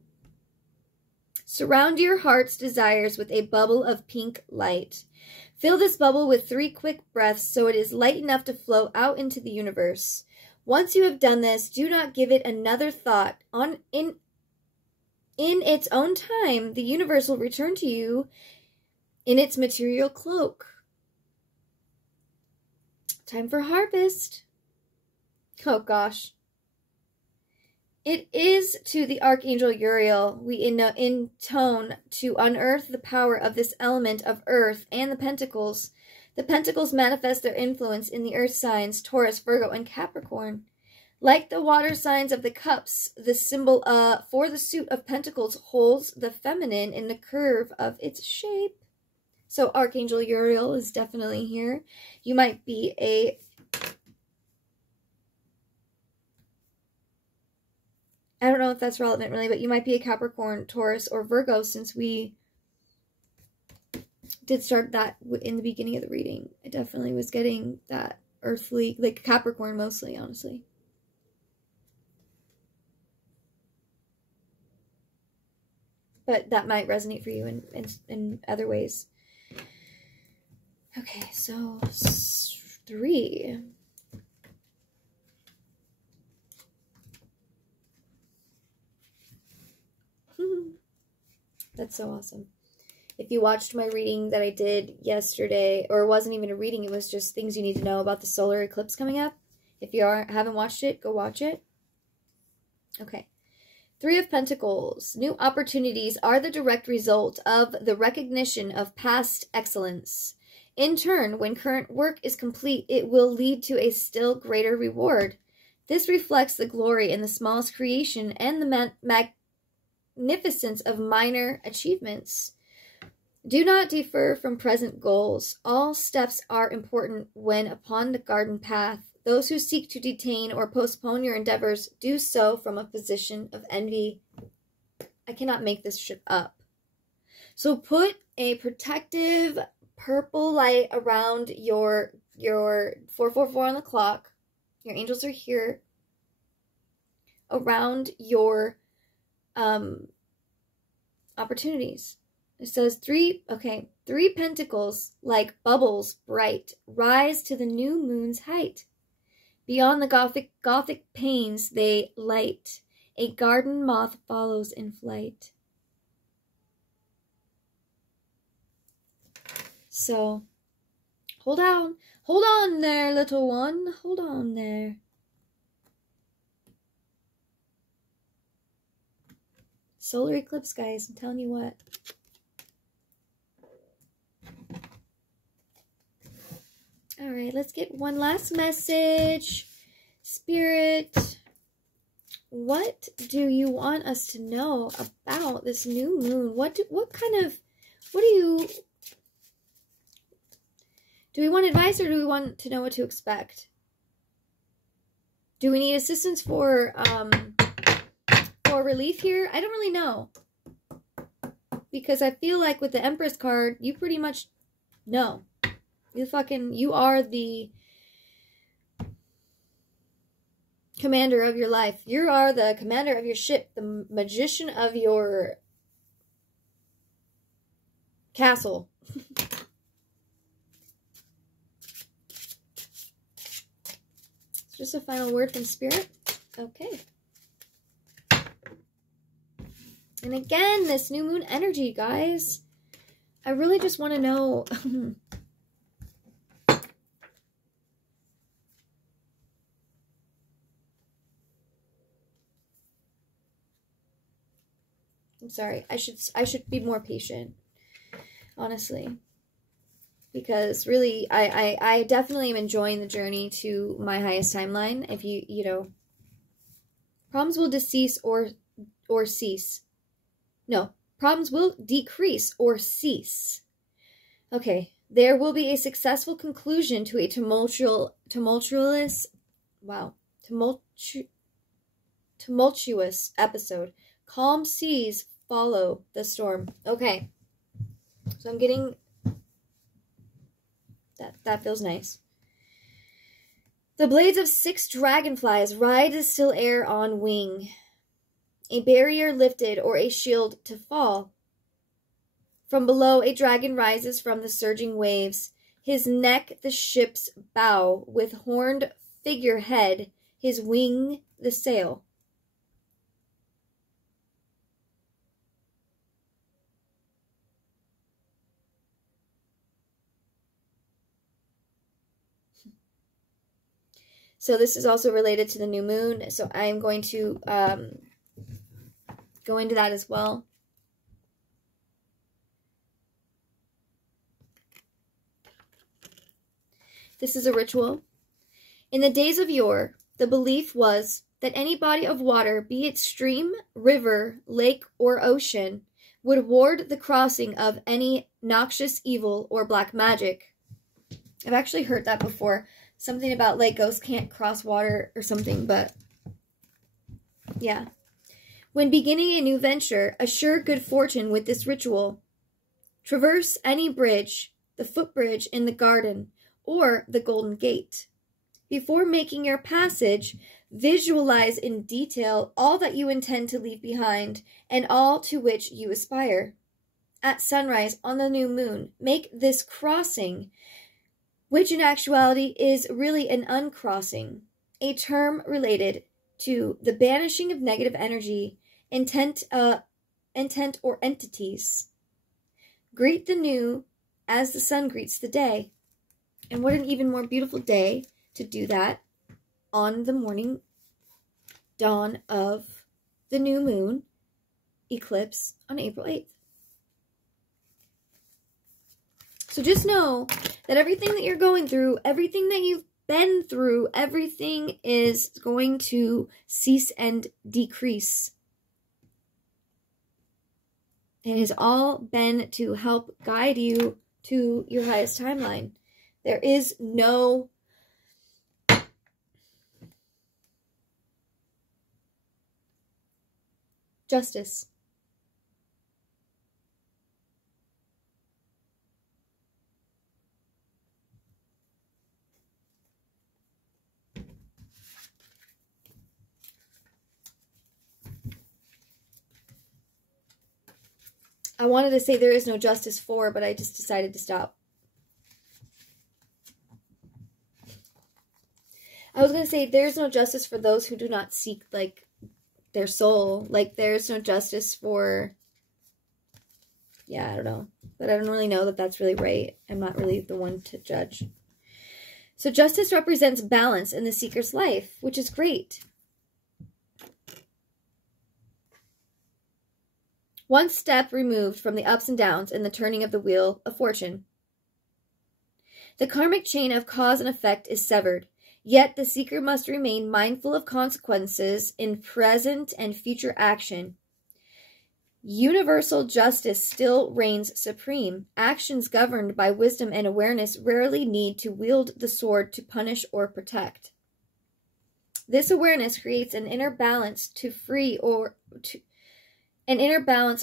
Surround your heart's desires with a bubble of pink light. Fill this bubble with 3 quick breaths so it is light enough to flow out into the universe. Once you have done this, do not give it another thought. In its own time, the universe will return to you in its material cloak. Time for harvest. Oh gosh. It is to the Archangel Uriel we intone to unearth the power of this element of earth and the pentacles. The pentacles manifest their influence in the earth signs, Taurus, Virgo, and Capricorn. Like the water signs of the cups, the symbol for the suit of pentacles holds the feminine in the curve of its shape. So Archangel Uriel is definitely here. You might be I don't know if that's relevant really, but you might be a Capricorn, Taurus, or Virgo, since we did start that in the beginning of the reading. I definitely was getting that earthly, like Capricorn mostly, honestly. But that might resonate for you in other ways. Okay, so 3. That's so awesome. If you watched my reading that I did yesterday, or it wasn't even a reading, it was just things you need to know about the solar eclipse coming up. If you haven't watched it, go watch it. Okay. Three of Pentacles. New opportunities are the direct result of the recognition of past excellence. In turn, when current work is complete, it will lead to a still greater reward. This reflects the glory in the smallest creation and the magnificence of minor achievements. Do not defer from present goals. All steps are important when upon the garden path. Those who seek to detain or postpone your endeavors do so from a position of envy. I cannot make this shit up. So put a protective purple light around your 444 on the clock. Your angels are here. Around your opportunities. It says three pentacles like bubbles bright rise to the new moon's height. Beyond the gothic panes they light. A garden moth follows in flight. So, hold on there, little one, hold on there. Solar eclipse, guys, I'm telling you what. All right, let's get one last message. Spirit, what do you want us to know about this new moon? Do we want advice or do we want to know what to expect? Do we need assistance for relief here? I don't really know. Because I feel like with the Empress card, you pretty much know. You are the commander of your life. You are the commander of your ship, the magician of your castle. Just a final word from Spirit. Okay. And again, this new moon energy, guys. I really just want to know. I'm sorry. I should be more patient, honestly. Because really, I definitely am enjoying the journey to my highest timeline. If you know, problems will decrease or cease. No, problems will decrease or cease. Okay, there will be a successful conclusion to a tumultuous episode. Calm seas follow the storm. Okay, so I'm getting that feels nice. The blades of 6 dragonflies ride the still air on wing. A barrier lifted or a shield to fall. From below, a dragon rises from the surging waves. His neck the ship's bow, with horned figurehead, his wing the sail. So this is also related to the new moon. So I'm going to go into that as well. This is a ritual. In the days of yore, the belief was that any body of water, be it stream, river, lake, or ocean, would ward the crossing of any noxious evil or black magic. I've actually heard that before. Something about like ghosts can't cross water or something, but yeah. When beginning a new venture, assure good fortune with this ritual. Traverse any bridge, the footbridge in the garden, or the Golden Gate. Before making your passage, visualize in detail all that you intend to leave behind and all to which you aspire. At sunrise on the new moon, make this crossing, which in actuality is really an uncrossing, a term related to the banishing of negative energy, intent or entities. Greet the new as the sun greets the day. And what an even more beautiful day to do that on the morning dawn of the new moon eclipse on April 8th. So just know that everything that you're going through, everything that you've been through, everything is going to cease and decrease. It has all been to help guide you to your highest timeline. There is no justice. I wanted to say there is no justice for, but I just decided to stop. I was going to say there's no justice for those who do not seek, like, their soul. Like, there's no justice for, yeah, I don't know. But I don't really know that that's really right. I'm not really the one to judge. So justice represents balance in the seeker's life, which is great. One step removed from the ups and downs in the turning of the wheel of fortune. The karmic chain of cause and effect is severed, yet the seeker must remain mindful of consequences in present and future action. Universal justice still reigns supreme. Actions governed by wisdom and awareness rarely need to wield the sword to punish or protect. This awareness creates an inner balance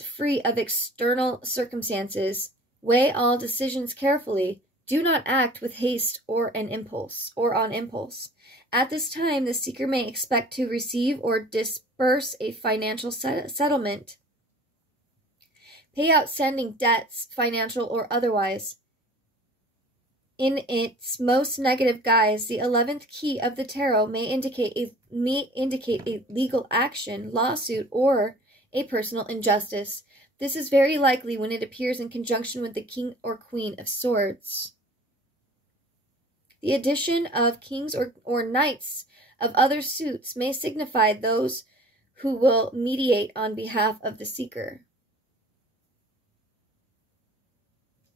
free of external circumstances. Weigh all decisions carefully. Do not act with haste or on impulse. At this time, the seeker may expect to receive or disburse a financial settlement, pay outstanding debts, financial or otherwise. In its most negative guise, the 11th key of the tarot may indicate a legal action, lawsuit, or a personal injustice. This is very likely when it appears in conjunction with the King or Queen of Swords. The addition of kings or knights of other suits may signify those who will mediate on behalf of the seeker.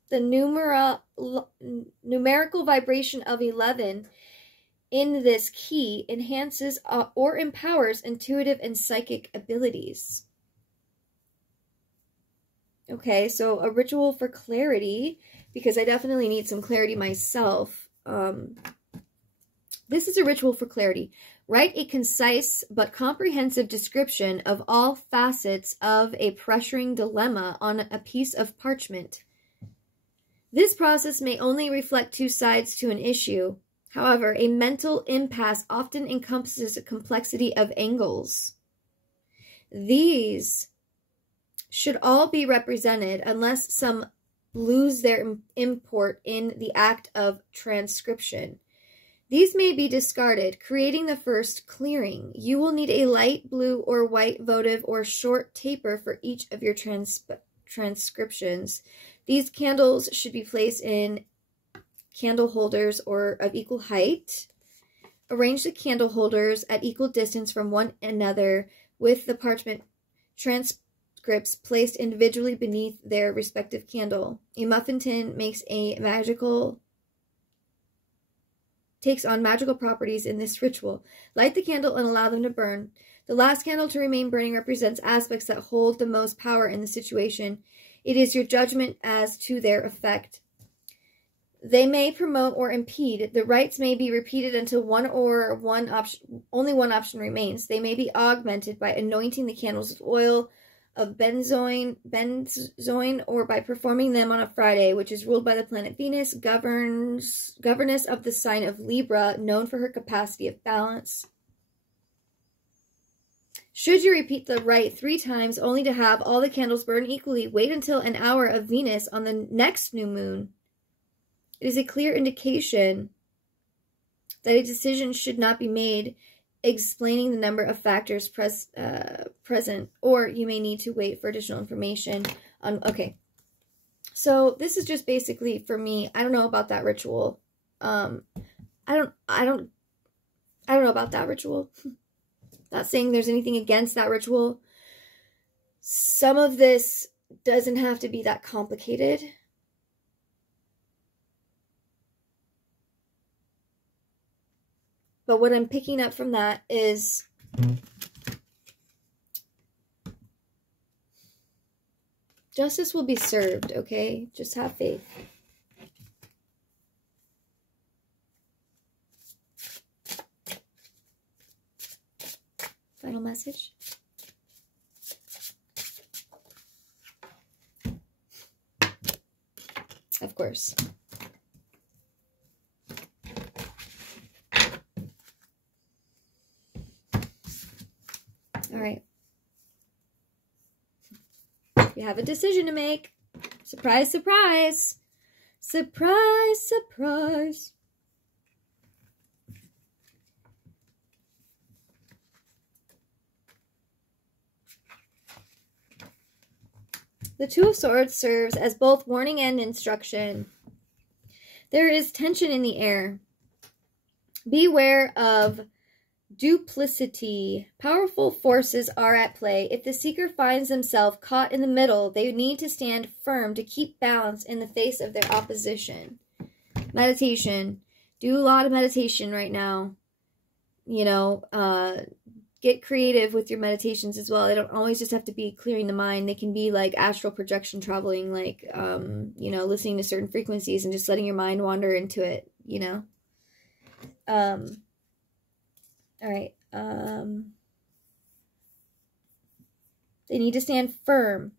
The numerical vibration of 11 in this key enhances or empowers intuitive and psychic abilities. Okay, so a ritual for clarity, because I definitely need some clarity myself. This is a ritual for clarity. Write a concise but comprehensive description of all facets of a pressuring dilemma on a piece of parchment. This process may only reflect two sides to an issue. However, a mental impasse often encompasses a complexity of angles. These should all be represented unless some lose their import in the act of transcription. These may be discarded, creating the first clearing. You will need a light blue or white votive or short taper for each of your transcriptions. These candles should be placed in candle holders or of equal height. Arrange the candle holders at equal distance from one another with the parchment transcripts placed individually beneath their respective candle. A muffin tin takes on magical properties in this ritual. Light the candle and allow them to burn. The last candle to remain burning represents aspects that hold the most power in the situation. It is your judgment as to their effect. They may promote or impede. The rites may be repeated until only one option remains. They may be augmented by anointing the candles with oil of benzoin, or by performing them on a Friday, which is ruled by the planet Venus, governess of the sign of Libra, known for her capacity of balance. Should you repeat the rite 3 times only to have all the candles burn equally, wait until an hour of Venus on the next new moon. It is a clear indication that a decision should not be made explaining the number of factors present, or you may need to wait for additional information. Okay, so this is just basically for me. I don't know about that ritual. I don't know about that ritual. Not saying there's anything against that ritual. Some of this doesn't have to be that complicated. But what I'm picking up from that is justice will be served, okay? Just have faith. Final message. Of course. All right. You have a decision to make. Surprise, surprise. Surprise, surprise. The Two of Swords serves as both warning and instruction. There is tension in the air. Beware of duplicity. Powerful forces are at play. If the seeker finds themselves caught in the middle, they need to stand firm to keep balance in the face of their opposition. Meditation. Do a lot of meditation right now. You know, get creative with your meditations as well. They don't always just have to be clearing the mind. They can be like astral projection traveling, like, you know, listening to certain frequencies and just letting your mind wander into it, you know. All right. They need to stand firm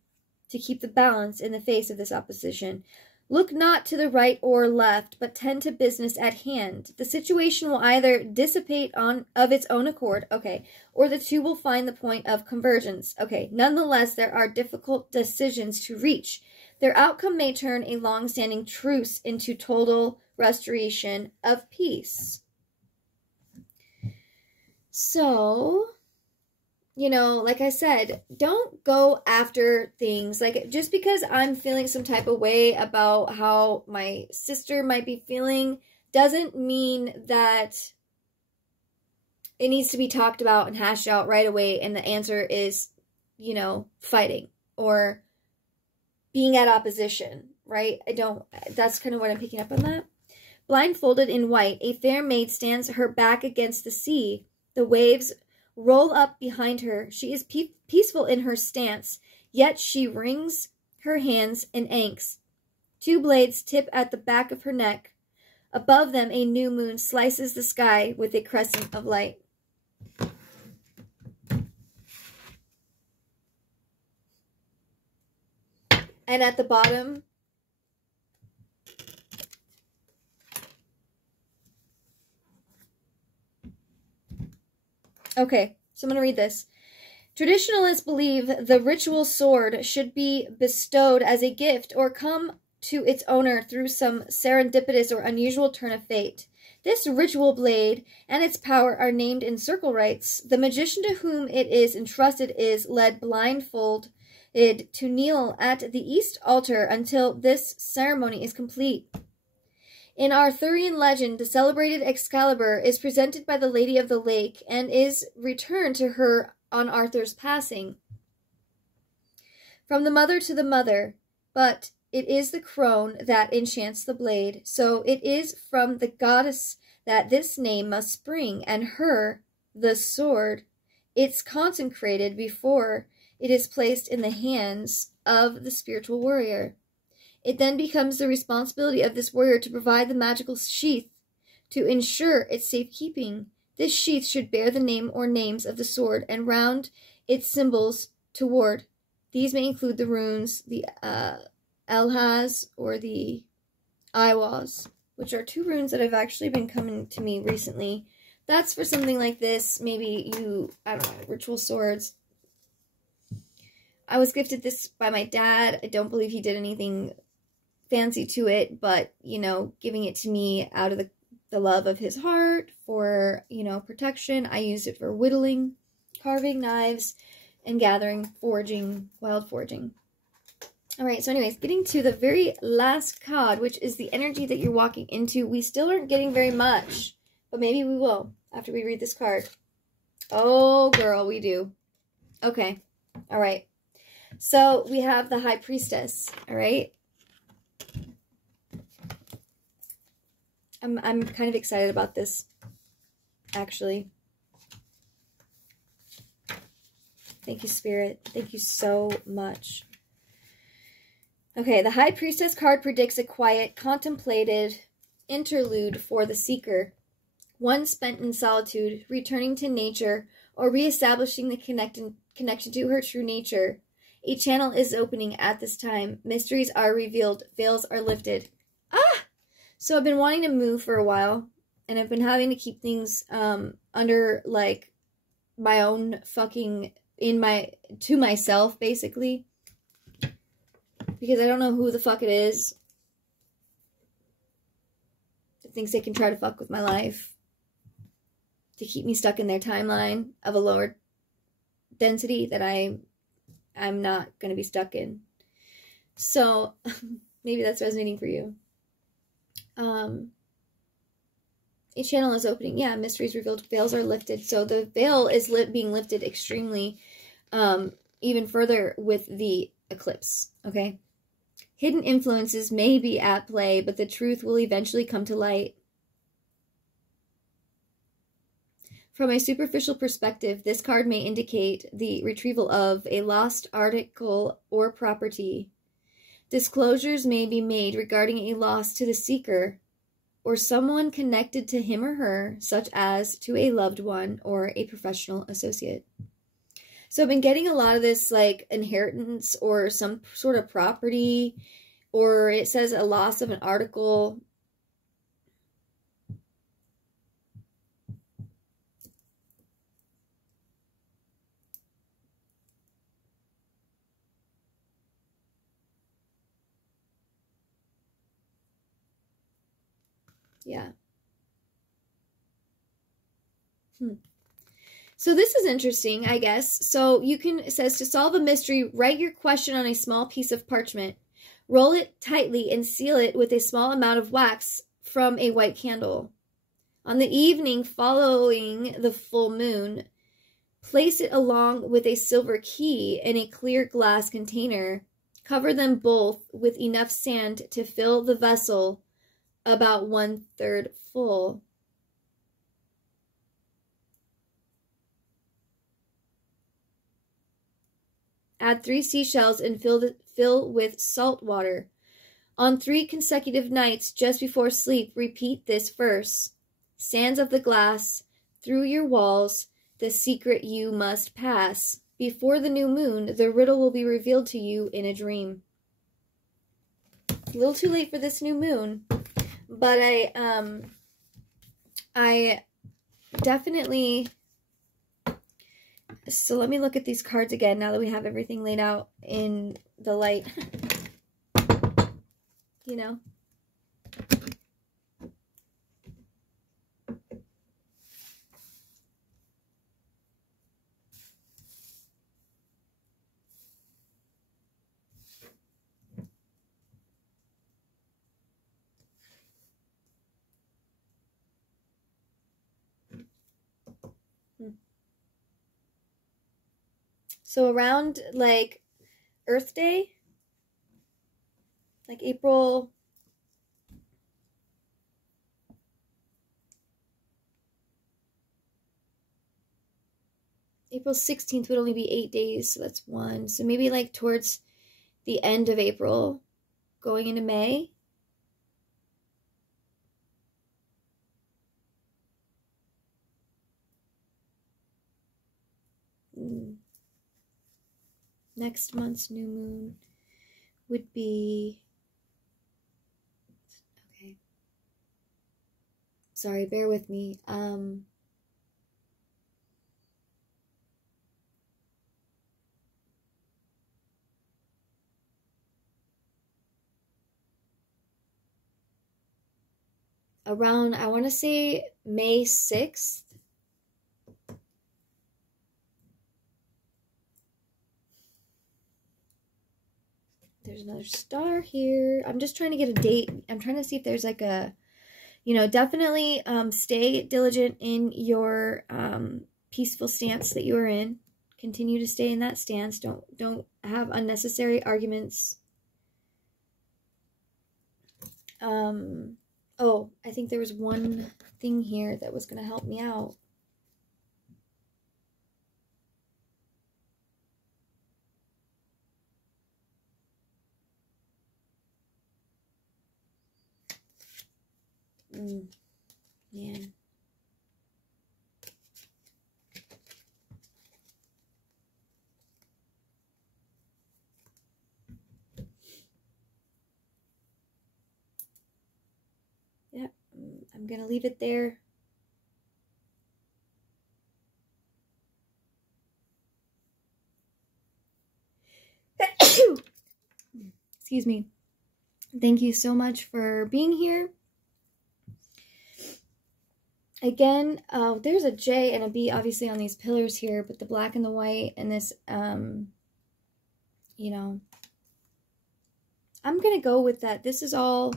to keep the balance in the face of this opposition. Look not to the right or left, but tend to business at hand. The situation will either dissipate of its own accord, okay, or the two will find the point of convergence, okay. Nonetheless, there are difficult decisions to reach. Their outcome may turn a long-standing truce into total restoration of peace. So, you know, like I said, don't go after things. Like, just because I'm feeling some type of way about how my sister might be feeling doesn't mean that it needs to be talked about and hashed out right away. And the answer is, you know, fighting or being at opposition, right? That's kind of what I'm picking up on that. Blindfolded in white, a fair maid stands her back against the sea. The waves roll up behind her. She is peaceful in her stance, yet she wrings her hands in angst. Two blades tip at the back of her neck. Above them, a new moon slices the sky with a crescent of light. And at the bottom, okay, so I'm going to read this. Traditionalists believe the ritual sword should be bestowed as a gift or come to its owner through some serendipitous or unusual turn of fate. This ritual blade and its power are named in circle rites. The magician to whom it is entrusted is led blindfolded to kneel at the east altar until this ceremony is complete. In Arthurian legend, the celebrated Excalibur is presented by the Lady of the Lake and is returned to her on Arthur's passing. From the mother to the mother, but it is the crone that enchants the blade, so it is from the goddess that this name must spring, and her, the sword, it's consecrated before it is placed in the hands of the spiritual warrior. It then becomes the responsibility of this warrior to provide the magical sheath to ensure its safekeeping. This sheath should bear the name or names of the sword and round its symbols toward. These may include the runes, the Elhaz or the Iwas, which are two runes that have actually been coming to me recently. That's for something like this. Maybe you, I don't know, ritual swords. I was gifted this by my dad. I don't believe he did anything fancy to it, but, you know, giving it to me out of the love of his heart for, you know, protection. I used it for whittling, carving knives, and gathering, foraging, wild foraging. All right, so anyways, getting to the very last card, which is the energy that you're walking into. We still aren't getting very much, but maybe we will after we read this card. Oh, girl, we do. Okay. All right. So we have the High Priestess. All right. I'm kind of excited about this, actually. Thank you, Spirit. Thank you so much. Okay, the High Priestess card predicts a quiet, contemplated interlude for the seeker. One spent in solitude, returning to nature, or reestablishing the connection to her true nature. A channel is opening at this time. Mysteries are revealed. Veils are lifted. Ah! So I've been wanting to move for a while, and I've been having to keep things under, like, my own fucking, to myself, basically. Because I don't know who the fuck it is that thinks they can try to fuck with my life to keep me stuck in their timeline of a lower density that I'm not going to be stuck in. So maybe that's resonating for you. A channel is opening. Yeah, mysteries revealed, veils are lifted. So the veil is being lifted extremely even further with the eclipse, okay? Hidden influences may be at play, but the truth will eventually come to light. From a superficial perspective, this card may indicate the retrieval of a lost article or property. Disclosures may be made regarding a loss to the seeker or someone connected to him or her, such as to a loved one or a professional associate. So I've been getting a lot of this, like, inheritance or some sort of property, or it says a loss of an article. Yeah. So this is interesting, I guess. So it says to solve a mystery, write your question on a small piece of parchment. Roll it tightly and seal it with a small amount of wax from a white candle. On the evening following the full moon, place it along with a silver key in a clear glass container. Cover them both with enough sand to fill the vessel about 1/3 full. Add 3 seashells and fill with salt water. On 3 consecutive nights just before sleep, repeat this verse. Sands of the glass, through your walls, the secret you must pass. Before the new moon, the riddle will be revealed to you in a dream. A little too late for this new moon, but I definitely... So let me look at these cards again now that we have everything laid out in the light. You know? So around, like, Earth Day, like April 16th would only be 8 days, so that's 1. So maybe like towards the end of April, going into May. Next month's new moon would be... Okay. Sorry, bear with me. Around, I want to say May 6th. There's another star here. I'm just trying to get a date. I'm trying to see if there's like a, you know, definitely stay diligent in your peaceful stance that you are in. Continue to stay in that stance. Don't have unnecessary arguments. Oh, I think there was one thing here that was going to help me out. Man. Yeah, I'm going to leave it there. Excuse me. Thank you so much for being here. Again, there's a J and a B obviously on these pillars here, but the black and the white and this, you know, I'm going to go with that. This is all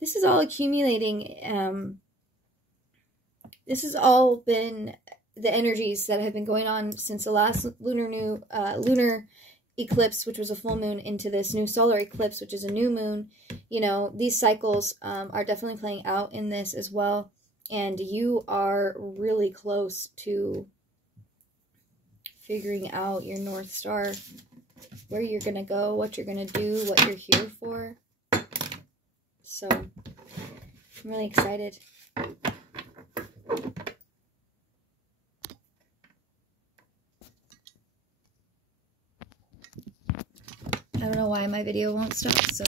accumulating. This has all been the energies that have been going on since the last lunar eclipse, which was a full moon, into this new solar eclipse, which is a new moon. You know, these cycles are definitely playing out in this as well. And you are really close to figuring out your North Star, where you're going to go, what you're going to do, what you're here for. So, I'm really excited. I don't know why my video won't stop, so